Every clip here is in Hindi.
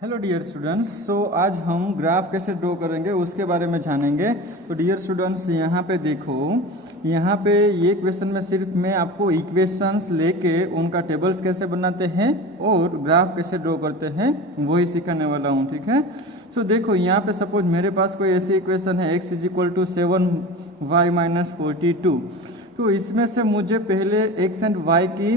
Hello dear students. आज हम ग्राफ कैसे ड्रॉ करेंगे उसके बारे में जानेंगे। तो डियर स्टूडेंट्स यहाँ पे देखो, यहाँ पे ये क्वेश्चन में सिर्फ मैं आपको इक्वेशंस लेके उनका टेबल्स कैसे बनाते हैं और ग्राफ कैसे ड्रॉ करते हैं वही सिखाने वाला हूँ, ठीक है। देखो यहाँ पे सपोज मेरे पास कोई ऐसी इक्वेशन है x = 7y - 42। तो इसमें से मुझे पहले x एंड y की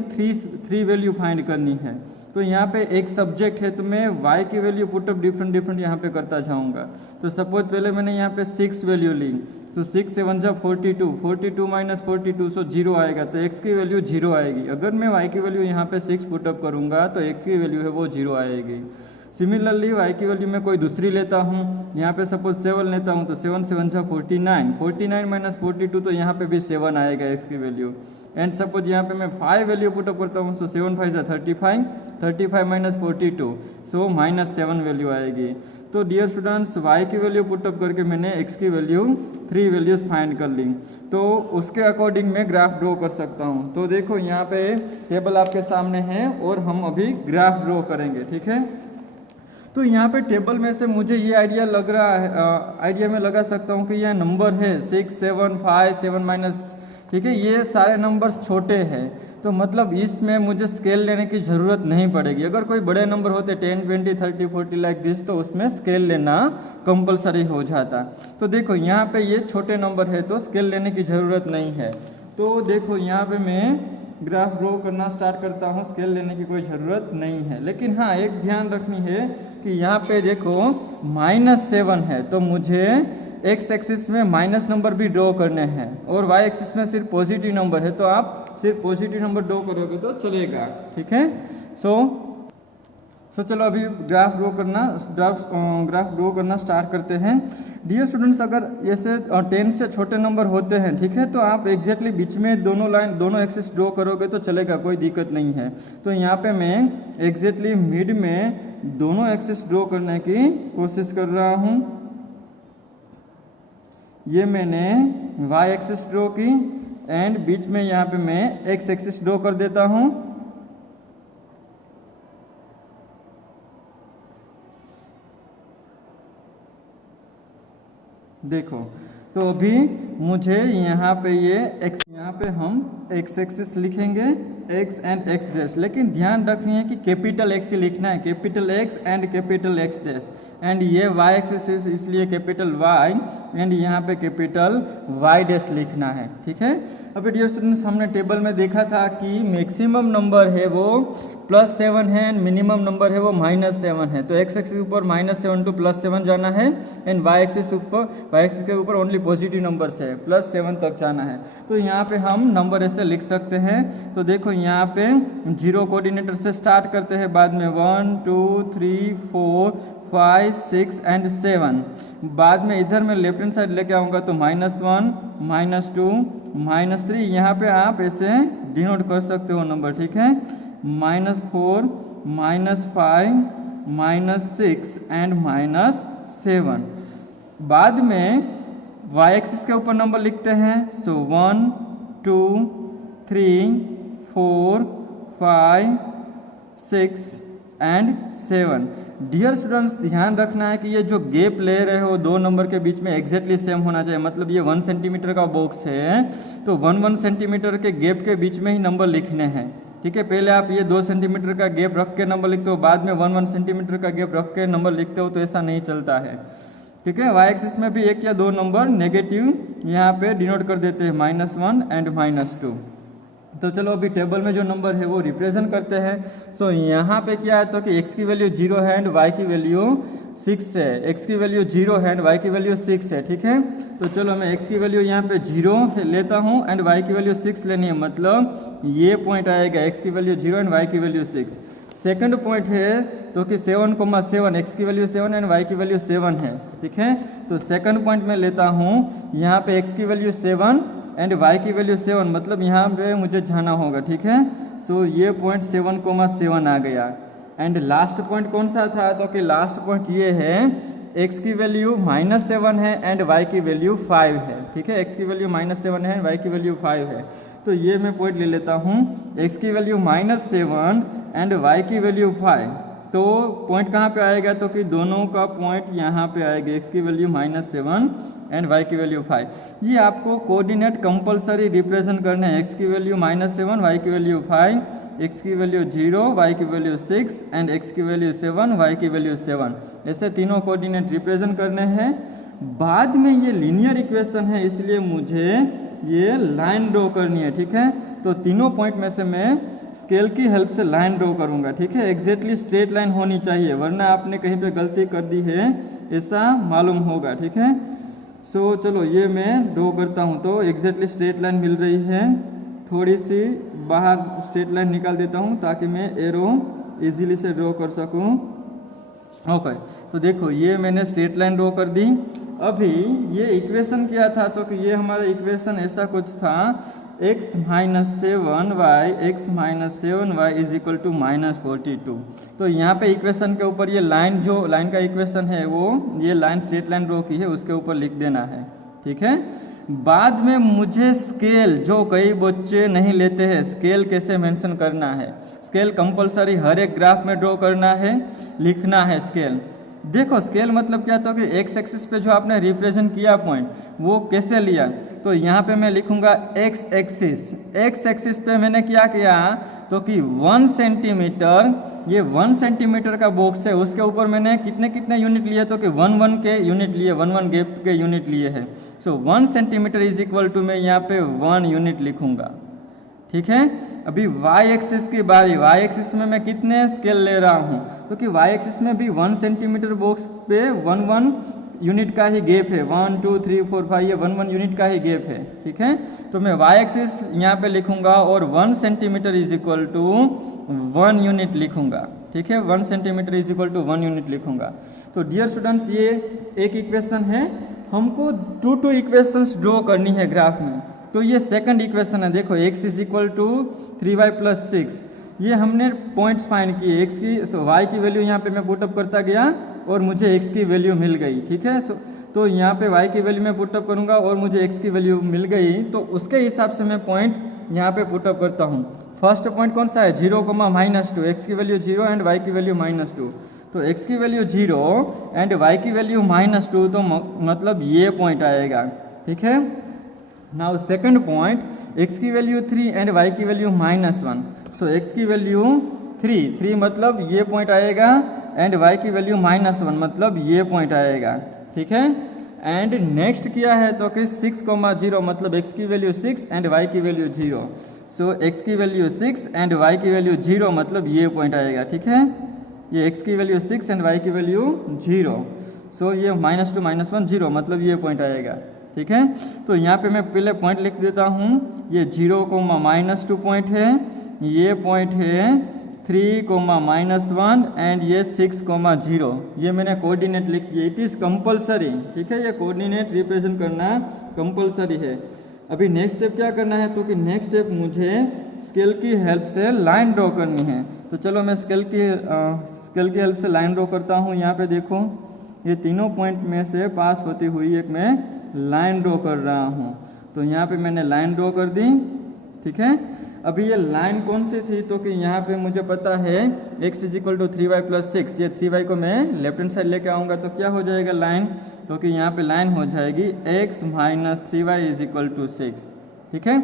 थ्री वैल्यू फाइंड करनी है। तो यहाँ पे एक सब्जेक्ट है तो मैं y की वैल्यू पुटअप डिफरेंट यहाँ पे करता जाऊँगा। तो सपोज पहले मैंने यहाँ पे 6 वैल्यू ली, तो 6 7 जा 42, 42 - 42 सो 0 आएगा, तो x की वैल्यू 0 आएगी। अगर मैं y की वैल्यू यहाँ पे 6 पुटअप करूँगा तो x की वैल्यू है वो 0 आएगी। सिमिलरली y की वैल्यू मैं कोई दूसरी लेता हूँ, यहाँ पे सपोज 7 लेता हूँ, तो 7 7 जा 49, 49 - 42 तो यहाँ पे भी 7 आएगा x की वैल्यू। एंड सपोज यहाँ पे मैं 5 वैल्यू पुटअप करता हूँ, सो 7 5 जा 35, 35 - 42 सो -7 वैल्यू आएगी। तो डियर स्टूडेंट्स, y की वैल्यू पुटअप करके मैंने x की वैल्यू 3 वैल्यूज फाइंड कर ली, तो उसके अकॉर्डिंग मैं ग्राफ ड्रॉ कर सकता हूँ। तो देखो यहाँ पे टेबल आपके सामने है और हम अभी ग्राफ ड्रॉ करेंगे, ठीक है। तो यहाँ पे टेबल में से मुझे ये आइडिया लग रहा है, आइडिया में लगा सकता हूँ कि यह नंबर है 6 7 5 7 माइनस, ठीक है। ये सारे नंबर्स छोटे हैं, तो मतलब इसमें मुझे स्केल लेने की ज़रूरत नहीं पड़ेगी। अगर कोई बड़े नंबर होते 10 20 30 40 लाइक दिस, तो उसमें स्केल लेना कंपलसरी हो जाता। तो देखो यहाँ पे ये छोटे नंबर है तो स्केल लेने की ज़रूरत नहीं है। तो देखो यहाँ पे मैं ग्राफ ड्रॉ करना स्टार्ट करता हूँ, स्केल लेने की कोई ज़रूरत नहीं है। लेकिन हाँ, एक ध्यान रखनी है कि यहाँ पे देखो -7 है, तो मुझे x एक्सिस में माइनस नंबर भी ड्रॉ करने हैं और y एक्सिस में सिर्फ पॉजिटिव नंबर है, तो आप सिर्फ पॉजिटिव नंबर ड्रॉ करोगे तो चलेगा, ठीक है। चलो अभी ग्राफ ड्रॉ करना स्टार्ट करते हैं। डियर स्टूडेंट्स, अगर जैसे 10 से छोटे नंबर होते हैं, ठीक है, तो आप एग्जैक्टली बीच में दोनों एक्सिस ड्रॉ करोगे तो चलेगा, कोई दिक्कत नहीं है। तो यहाँ पे मैं एग्जैक्टली मिड में दोनों एक्सिस ड्रॉ करने की कोशिश कर रहा हूँ। ये मैंने y एक्सिस ड्रॉ की एंड बीच में यहाँ पे मैं x एक्सिस ड्रॉ कर देता हूँ। देखो, तो अभी मुझे यहाँ पे यहाँ पे हम x एक्सिस लिखेंगे, x एंड x डैश, लेकिन ध्यान रखनी है कि कैपिटल X ही लिखना है, capital X and capital X dash. And ये y एक्सिस इसलिए कैपिटल Y एंड यहाँ पे कैपिटल Y डैश लिखना है, ठीक है। अभी डियर स्टूडेंट्स, हमने टेबल में देखा था कि मैक्सिमम नंबर है वो +7 है एंड मिनिमम नंबर है वो -7 है। तो x एक्सिस के ऊपर -7 टू +7 जाना है एंड y एक्सिस के ऊपर ओनली पॉजिटिव नंबर्स है, +7 तक जाना है। तो यहाँ पे हम नंबर ऐसे लिख सकते हैं। तो देखो यहाँ पे 0 कोऑर्डिनेटर से स्टार्ट करते हैं, बाद में 1 2 3 4 5 6 एंड 7। बाद में इधर मैं लेफ्ट हैंड साइड लेके आऊँगा तो -1 -2 -3, यहाँ पे आप ऐसे डिनोट कर सकते हो नंबर, ठीक है। -4 -5 -6 एंड -7। बाद में y एक्सिस के ऊपर नंबर लिखते हैं, सो 1 2 3 4 5 6 एंड 7। डियर स्टूडेंट्स, ध्यान रखना है कि ये जो गैप ले रहे हो दो नंबर के बीच में एग्जैक्टली सेम होना चाहिए। मतलब ये 1 सेंटीमीटर का बॉक्स है, तो 1 सेंटीमीटर के गैप के बीच में ही नंबर लिखने हैं, ठीक है। पहले आप ये 2 सेंटीमीटर का गैप रख के नंबर लिखते हो, बाद में 1 सेंटीमीटर का गैप रख के नंबर लिखते हो, तो ऐसा नहीं चलता है, ठीक है। y एक्सिस में भी 1 या 2 नंबर नेगेटिव यहाँ पे डिनोट कर देते हैं, -1 एंड -2। तो चलो अभी टेबल में जो नंबर है वो रिप्रेजेंट करते हैं। यहाँ पे क्या है, तो कि x की वैल्यू 0 है एंड y की वैल्यू 6 है। x की वैल्यू 0 है एंड y की वैल्यू 6 है, ठीक है। तो चलो मैं x की वैल्यू यहाँ पे 0 लेता हूँ एंड y की वैल्यू 6 लेनी है, मतलब ये पॉइंट आएगा, x की वैल्यू 0 एंड y की वैल्यू 6। सेकंड पॉइंट है तो कि 7,7, x की वैल्यू 7 एंड y की वैल्यू 7 है, ठीक है। तो सेकंड पॉइंट में लेता हूँ, यहाँ पे x की वैल्यू 7 एंड y की वैल्यू 7, मतलब यहाँ पे मुझे जाना होगा, ठीक है। ये पॉइंट 7,7 आ गया। एंड लास्ट पॉइंट कौन सा था, तो कि लास्ट पॉइंट ये है, x की वैल्यू -7 है एंड y की वैल्यू 5 है, ठीक है। x की वैल्यू -7 है एंड y की वैल्यू 5 है। तो ये मैं पॉइंट ले लेता हूँ, x की वैल्यू -7 एंड y की वैल्यू 5, तो पॉइंट कहाँ पे आएगा, तो कि दोनों का पॉइंट यहाँ पे आएगा, x की वैल्यू -7 एंड y की वैल्यू 5। ये आपको कोऑर्डिनेट कंपलसरी रिप्रेजेंट करने हैं, x की वैल्यू -7, y की वैल्यू 5, x की वैल्यू 0, y की वैल्यू 6 एंड x की वैल्यू 7, y की वैल्यू 7, ऐसे तीनों कोऑर्डिनेट रिप्रेजेंट करने हैं। बाद में ये लीनियर इक्वेशन है, इसलिए मुझे ये लाइन ड्रॉ करनी है, ठीक है। तो तीनों पॉइंट में से मैं स्केल की हेल्प से लाइन ड्रॉ करूंगा, ठीक है। एग्जैक्टली स्ट्रेट लाइन होनी चाहिए, वरना आपने कहीं पे गलती कर दी है ऐसा मालूम होगा, ठीक है। सो चलो ये मैं ड्रॉ करता हूँ। तो एग्जैक्टली स्ट्रेट लाइन मिल रही है, थोड़ी सी बाहर स्ट्रेट लाइन निकाल देता हूँ ताकि मैं एरो इजीली से ड्रॉ कर सकूँ। ओके, तो देखो ये मैंने स्ट्रेट लाइन ड्रॉ कर दी। अभी ये इक्वेशन क्या था, तो कि ये हमारा इक्वेशन ऐसा कुछ था, x - 7y is equal to -42। तो यहाँ पे इक्वेशन के ऊपर ये लाइन, जो लाइन का इक्वेशन है वो ये लाइन स्ट्रेट लाइन ड्रॉ की है उसके ऊपर लिख देना है, ठीक है। बाद में मुझे स्केल, जो कई बच्चे नहीं लेते हैं, स्केल कैसे मेंशन करना है। स्केल कंपलसरी हर एक ग्राफ में ड्रॉ करना है, लिखना है स्केल। देखो स्केल मतलब क्या, तो कि एक्स एक्सिस पे जो आपने रिप्रेजेंट किया पॉइंट वो कैसे लिया, तो यहाँ पे मैं लिखूंगा एक्स एक्सिस पे मैंने क्या किया, तो कि 1 सेंटीमीटर, ये 1 सेंटीमीटर का बॉक्स है, उसके ऊपर मैंने कितने कितने यूनिट लिए, तो कि 1 के यूनिट लिए, 1 गैप के यूनिट लिए हैं। सो 1 सेंटीमीटर इज इक्वल टू मैं यहाँ पे 1 यूनिट लिखूंगा, ठीक है। अभी y एक्सिस की बारी, y एक्सिस में मैं कितने स्केल ले रहा हूँ, क्योंकि y एक्सिस में भी 1 सेंटीमीटर बॉक्स पे 1 यूनिट का ही गैप है, 1 2 3 4 5 ये 1 यूनिट का ही गैप है, ठीक है। तो मैं y एक्सिस यहाँ पे लिखूंगा और 1 centimetre is equal to 1 unit लिखूंगा, ठीक है। 1 centimetre is equal to 1 unit लिखूंगा। तो डियर स्टूडेंट्स ये एक इक्वेशन है, हमको 2 इक्वेशंस ड्रॉ करनी है ग्राफ में। तो ये सेकंड इक्वेशन है, देखो x is equal to 3y + 6, ये हमने पॉइंट्स फाइंड किए, x की y की वैल्यू यहाँ पे मैं पुटअप करता गया और मुझे x की वैल्यू मिल गई, ठीक है। तो यहाँ पे y की वैल्यू मैं पुटअप करूँगा और मुझे x की वैल्यू मिल गई, तो उसके हिसाब से मैं पॉइंट यहाँ पे पुटअप करता हूँ। फर्स्ट पॉइंट कौन सा है, 0, -2, x की वैल्यू 0 एंड y की वैल्यू -2। तो x की वैल्यू 0 एंड y की वैल्यू -2, तो मतलब ये पॉइंट आएगा, ठीक है। नाउ सेकंड पॉइंट, x की वैल्यू 3 एंड y की वैल्यू -1। सो x की वैल्यू 3 मतलब ये पॉइंट आएगा एंड y की वैल्यू -1 मतलब ये पॉइंट आएगा, ठीक है। एंड नेक्स्ट किया है, तो कि 6, 0 मतलब x की वैल्यू 6 एंड y की वैल्यू 0। सो x की वैल्यू 6 एंड y की वैल्यू 0 मतलब ये पॉइंट आएगा, ठीक है। ये x की वैल्यू 6 एंड y की वैल्यू 0। सो ये -2 -1 0 मतलब ये पॉइंट आएगा, ठीक है। तो यहाँ पे मैं पहले पॉइंट लिख देता हूँ, ये 0, -2 पॉइंट है, ये पॉइंट है 3, -1 एंड ये 6, 0, ये मैंने कोऑर्डिनेट लिख दिए। इट इज़ कंपलसरी, ठीक है, ये कोऑर्डिनेट रिप्रेजेंट करना कंपलसरी है। अभी नेक्स्ट स्टेप क्या करना है, तो कि नेक्स्ट स्टेप मुझे स्केल की हेल्प से लाइन ड्रॉ करनी है। तो चलो मैं स्केल की हेल्प से लाइन ड्रॉ करता हूँ। यहाँ पे देखो ये तीनों पॉइंट में से पास होती हुई एक मैं लाइन ड्रॉ कर रहा हूँ। तो यहाँ पे मैंने लाइन ड्रॉ कर दी, ठीक है। अभी ये लाइन कौन सी थी, तो कि यहाँ पे मुझे पता है x is equal to 3y + 6, ये 3y को मैं लेफ्ट हैंड साइड लेके आऊँगा तो क्या हो जाएगा लाइन, तो कि यहाँ पे लाइन हो जाएगी x - 3y is equal to 6, ठीक है।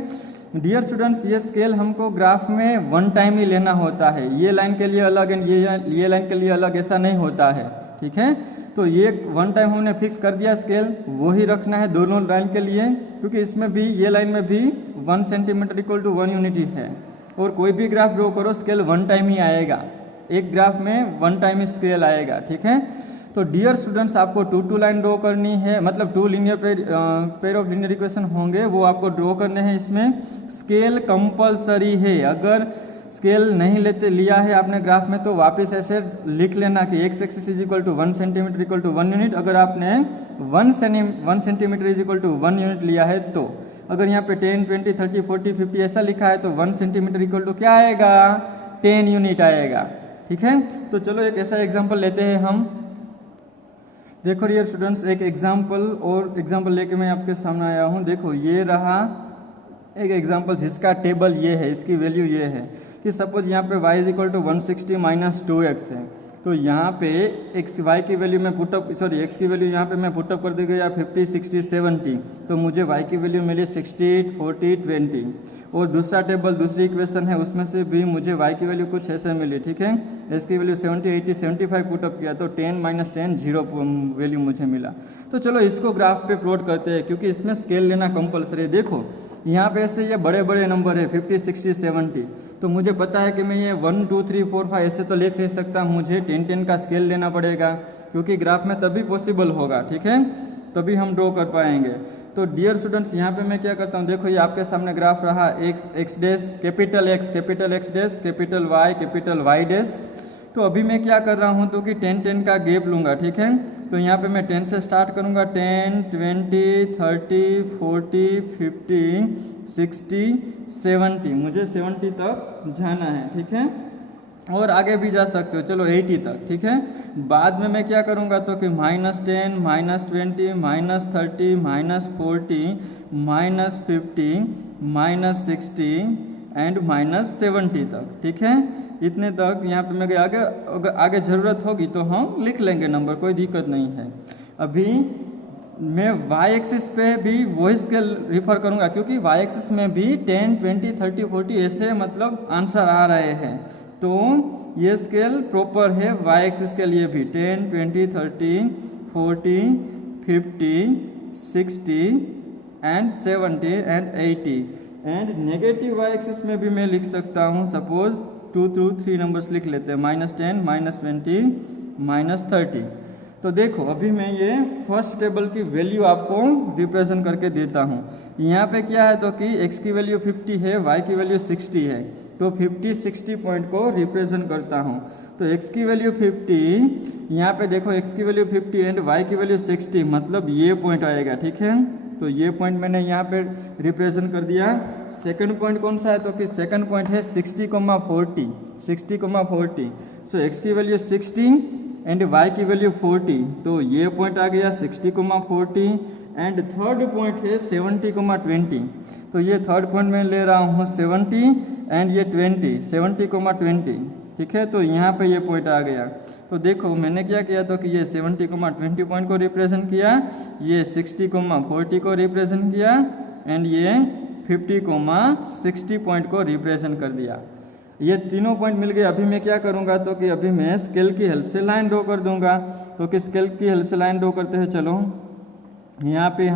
डियर स्टूडेंट्स ये स्केल हमको ग्राफ में 1 टाइम ही लेना होता है, ये लाइन के लिए अलग एंड ये लाइन के लिए अलग ऐसा नहीं होता है, ठीक है। तो ये 1 टाइम हमने फिक्स कर दिया स्केल, वो ही रखना है दोनों लाइन के लिए, क्योंकि इसमें भी ये लाइन में भी 1 सेंटीमीटर इक्वल टू 1 यूनिट ही है। और कोई भी ग्राफ ड्रॉ करो स्केल 1 टाइम ही आएगा, एक ग्राफ में 1 टाइम ही स्केल आएगा, ठीक है। तो डियर स्टूडेंट्स आपको 2 लाइन ड्रॉ करनी है, मतलब 2 linear pair of linear equation होंगे वो आपको ड्रॉ करने हैं। इसमें स्केल कंपलसरी है, अगर स्केल नहीं लिया है आपने ग्राफ में तो वापस ऐसे लिख लेना कि x axis is equal to 1 centimetre equal to 1 unit. अगर आपने 1 centimetre is equal to 1 unit लिया है, तो अगर यहाँ पे 10, 20, 30, 40, 50 ऐसा लिखा है तो 1 सेंटीमीटर इक्वल टू क्या आएगा, 10 यूनिट आएगा, ठीक है। तो चलो एक ऐसा एग्जाम्पल लेते हैं हम। देखो डियर स्टूडेंट्स एक एग्जाम्पल लेके मैं आपके सामने आया हूँ। देखो ये रहा एक एग्जाम्पल जिसका टेबल ये है, इसकी वैल्यू ये है कि सपोज यहाँ पे y is equal to 160 - 2x है। तो यहाँ पे एक्स वाई की वैल्यू में पुटअप एक्स की वैल्यू यहाँ पे मैं पुटअप कर देगा या 50 60 70, तो मुझे वाई की वैल्यू मिली 60 40 20। और दूसरा टेबल दूसरी इक्वेशन है उसमें से भी मुझे वाई की वैल्यू कुछ ऐसे मिली, ठीक है। इसकी वैल्यू 70 80 75 पुटअप किया तो 10 - 10 0 वैल्यू मुझे मिला। तो चलो इसको ग्राफ पे प्लॉट करते हैं क्योंकि इसमें स्केल लेना कंपलसरी है। देखो यहाँ पे ऐसे ये बड़े बड़े नंबर है 50 60 70, तो मुझे पता है कि मैं ये 1 2 3 4 5 ऐसे तो लिख नहीं सकता, मुझे 10 10 का स्केल लेना पड़ेगा क्योंकि ग्राफ में तभी पॉसिबल होगा, ठीक है, तभी हम ड्रॉ कर पाएंगे। तो डियर स्टूडेंट्स यहाँ पे मैं क्या करता हूँ, देखो ये आपके सामने ग्राफ रहा X dash capital X dash capital Y dash. तो अभी मैं क्या कर रहा हूँ तो कि 10 10 का गैप लूँगा, ठीक है। तो यहाँ पे मैं 10 से स्टार्ट करूँगा, 10 20 30 40 50 60 70, मुझे 70 तक जाना है, ठीक है, और आगे भी जा सकते हो, चलो 80 तक, ठीक है। बाद में मैं क्या करूँगा तो कि -10 -20 -30 -40 -50 -60 एंड -70 तक, ठीक है। इतने तक यहाँ पे मैं आगे ज़रूरत होगी तो हम लिख लेंगे नंबर, कोई दिक्कत नहीं है। अभी मैं वाई एक्सिस पे भी वही स्केल रिफर करूँगा क्योंकि वाई एक्सिस में भी 10 20 30 40 ऐसे मतलब आंसर आ रहे हैं, तो ये स्केल प्रॉपर है वाई एक्सिस के लिए भी 10 20 30 40 50 60 and 70 and 80। And negative Y axis में भी मैं लिख सकता हूँ, सपोज 2 2 3 नंबर्स लिख लेते हैं, -10 -20 -30। तो देखो अभी मैं ये फर्स्ट टेबल की वैल्यू आपको रिप्रेजेंट करके देता हूँ। यहाँ पे क्या है तो कि x की वैल्यू 50 है, y की वैल्यू 60 है, तो 50 60 पॉइंट को रिप्रेजेंट करता हूँ। तो x की वैल्यू 50, यहाँ पे देखो x की वैल्यू 50 एंड y की वैल्यू 60, मतलब ये पॉइंट आएगा, ठीक है। तो ये पॉइंट मैंने यहाँ पे रिप्रेजेंट कर दिया। सेकंड पॉइंट कौन सा है तो कि सेकंड पॉइंट है 60, 40। सो x की वैल्यू 60 एंड y की वैल्यू 40, तो ये पॉइंट आ गया 60, 40। एंड थर्ड पॉइंट है 70, 20, तो ये थर्ड पॉइंट मैं ले रहा हूँ 70 एंड ये 20, 70, 20, ठीक है। तो यहाँ पे ये पॉइंट आ गया। तो देखो मैंने क्या किया तो कि ये 70, 20 पॉइंट को रिप्रेजेंट किया, ये 60, 40 को रिप्रेजेंट किया एंड ये 50, 60 पॉइंट को रिप्रेजेंट कर दिया। ये तीनों पॉइंट मिल गए। अभी मैं क्या करूँगा तो कि अभी मैं स्केल की हेल्प से लाइन ड्रॉ कर दूंगा। तो कि स्केल की हेल्प से लाइन ड्रॉ करते हैं, चलो यहाँ पे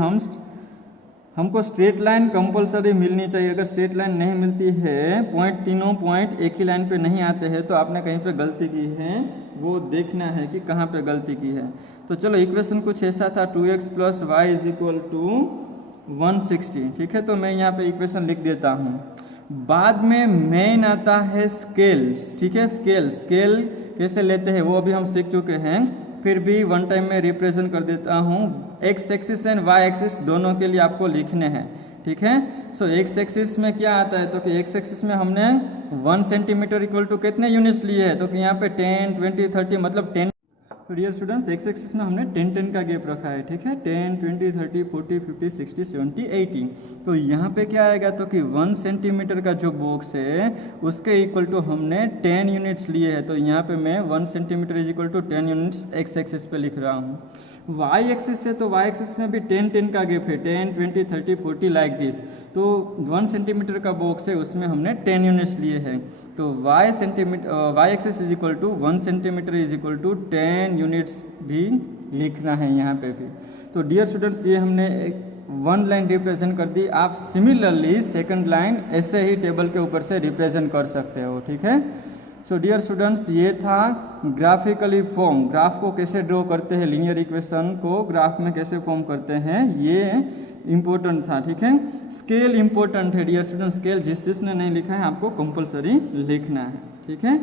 हमको स्ट्रेट लाइन कंपलसरी मिलनी चाहिए। अगर स्ट्रेट लाइन नहीं मिलती है, तीनों पॉइंट एक ही लाइन पे नहीं आते हैं, तो आपने कहीं पे गलती की है, वो देखना है कि कहाँ पे गलती की है। तो चलो इक्वेशन कुछ ऐसा था 2x + y = 160, ठीक है। तो मैं यहाँ पे इक्वेशन लिख देता हूँ। बाद में मेन आता है स्केल्स, ठीक है। स्केल कैसे लेते हैं वो अभी हम सीख चुके हैं, फिर भी वन टाइम में रिप्रेजेंट कर देता हूँ। X axis and Y axis दोनों के लिए आपको लिखने हैं, ठीक है। सो एक्स एक्सिस में क्या आता है तो कि एक्स एक्सिस में हमने 1 सेंटीमीटर = कितने यूनिट्स लिए हैं तो कि यहाँ पे 10 20 30 मतलब 10। तो डियर स्टूडेंट्स एक्स एक्सिस में हमने 10 10 का गैप रखा है, ठीक है। 10 20 30 40 50 60 70 80। तो यहाँ पे क्या आएगा तो कि 1 सेंटीमीटर का जो बॉक्स है उसके इक्वल टू हमने 10 यूनिट्स लिए हैं। तो यहाँ पे मैं 1 सेंटीमीटर = 10 यूनिट्स एक्स एक्सिस पे लिख रहा हूँ। वाई एक्सिस है तो वाई एक्सिस में भी 10 10 का गैप है, 10 20 30 40 लाइक दिस। तो 1 सेंटीमीटर का बॉक्स है उसमें हमने 10 यूनिट्स लिए हैं। तो वाई एक्सिस = 1 सेंटीमीटर = 10 यूनिट्स भी लिखना है यहाँ पे भी। तो डियर स्टूडेंट्स ये हमने एक 1 लाइन रिप्रेजेंट कर दी। आप सिमिलरली सेकंड लाइन ऐसे ही टेबल के ऊपर से रिप्रेजेंट कर सकते हो, ठीक है। सो डियर स्टूडेंट्स ये था ग्राफिकली फॉर्म, ग्राफ को कैसे ड्रॉ करते हैं, लीनियर इक्वेशन को ग्राफ में कैसे फॉर्म करते हैं, ये इम्पोर्टेंट था, ठीक है। स्केल इम्पोर्टेंट है डियर स्टूडेंट्स, स्केल जिस जिसने नहीं लिखा है आपको कंपलसरी लिखना है, ठीक है।